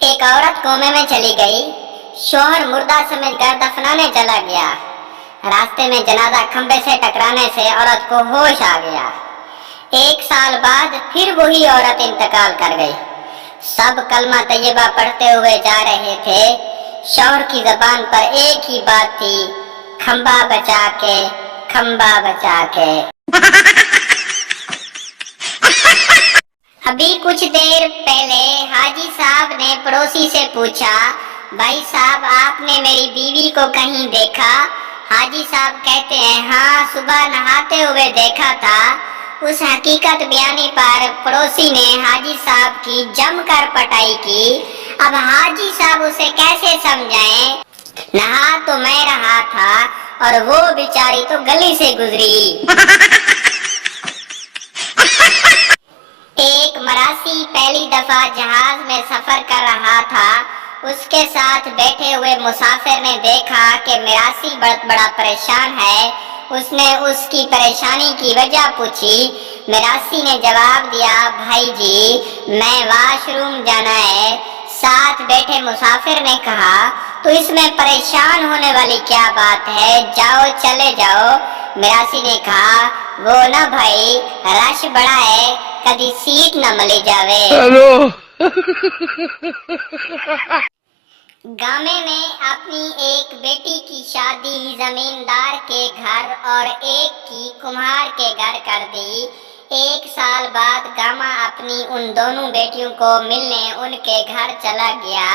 एक औरत कोमे में चली गई। शौहर मुर्दा समझकर दफनाने चला गया। रास्ते में जनाजा खंबे से टकराने से औरत को होश आ गया। 1 साल बाद फिर वही औरत इंतकाल कर गई। सब कलमा तैयबा पढ़ते हुए जा रहे थे। शौहर की जबान पर एक ही बात थी, खंबा बचा के, खंबा बचा के। अभी कुछ देर पहले हाजी साहब ने पड़ोसी से पूछा, भाई साहब आपने मेरी बीवी को कहीं देखा? हाजी साहब कहते हैं, हाँ सुबह नहाते हुए देखा था। उस हकीकत बयानी पर पड़ोसी ने हाजी साहब की जमकर पटाई की। अब हाजी साहब उसे कैसे समझाएं? नहा तो मैं रहा था और वो बेचारी तो गली से गुजरी। एक मरासी पहली दफा जहाज में सफर कर रहा था। उसके साथ बैठे हुए मुसाफिर ने देखा कि मरासी बहुत बड़ा परेशान है। उसने उसकी परेशानी की वजह पूछी। मरासी ने जवाब दिया, भाई जी मैं वॉशरूम जाना है। साथ बैठे मुसाफिर ने कहा, तो इसमें परेशान होने वाली क्या बात है, जाओ चले जाओ। मरासी ने कहा, वो ना भाई रश बड़ा है, कभी सीट न मिली जावे। हेलो। गामे में अपनी एक बेटी की शादी जमींदार के घर और एक की कुम्हार के घर कर दी। 1 साल बाद गामा अपनी उन दोनों बेटियों को मिलने उनके घर चला गया।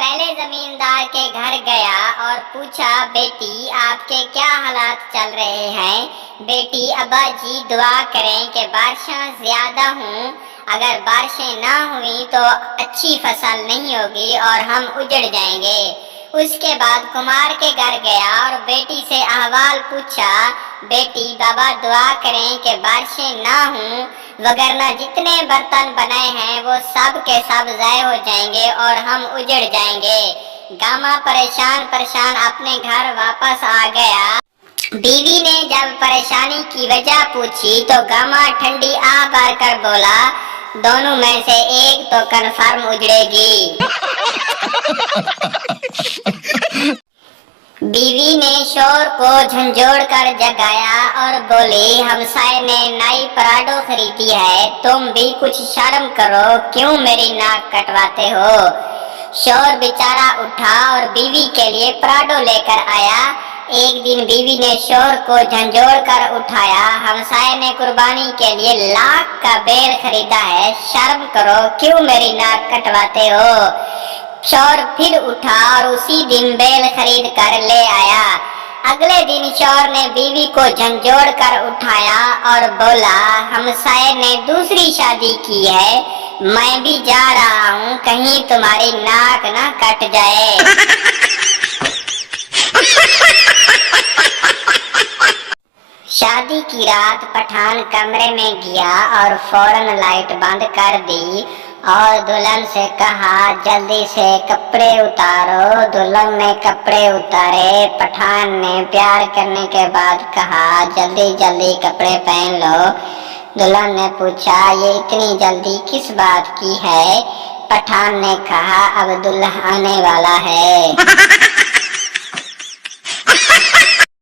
पहले जमींदार के घर गया और पूछा, बेटी आपके क्या हालात चल रहे हैं? बेटी, अब्बा जी दुआ करें कि बारिशें ज्यादा हों। अगर बारिशें ना हुई तो अच्छी फसल नहीं होगी और हम उजड़ जाएंगे। उसके बाद कुमार के घर गया और बेटी से अहवाल पूछा। बेटी, बाबा दुआ करें कि बारिशें ना हों, वगरना जितने बर्तन बनाए हैं वो सब के सब ज़ाय हो जाएंगे और हम उजड़ जाएंगे। गामा परेशान परेशान अपने घर वापस आ गया। बीवी ने जब परेशानी की वजह पूछी तो गामा ठंडी आह भर कर बोला, दोनों में से एक तो कन्फर्म उजड़ेगी। बीवी ने शोर को झंझोड़ कर जगाया और बोली, हमसाए ने नई पराडो खरीदी है, तुम भी कुछ शर्म करो, क्यों मेरी नाक कटवाते हो? शोर बेचारा उठा और बीवी के लिए पराडो लेकर आया। एक दिन बीवी ने शोर को झंझोड़ कर उठाया, हमसाए ने कुर्बानी के लिए लाख का बैल खरीदा है, शर्म करो, क्यों मेरी नाक कटवाते हो? शौहर फिर उठा और उसी दिन बैल खरीद कर ले आया। अगले दिन शौहर ने बीवी को झंझोड़ कर उठाया और बोला, हमसाए ने दूसरी शादी की है, मैं भी जा रहा हूँ, कहीं तुम्हारी नाक ना कट जाए। शादी की रात पठान कमरे में गया और फौरन लाइट बंद कर दी और दुल्हन से कहा, जल्दी से कपड़े उतारो। दुल्हन ने कपड़े उतारे। पठान ने प्यार करने के बाद कहा, जल्दी जल्दी कपड़े पहन लो। दुल्हन ने पूछा, ये इतनी जल्दी किस बात की है? पठान ने कहा, अब दुल्हा आने वाला है।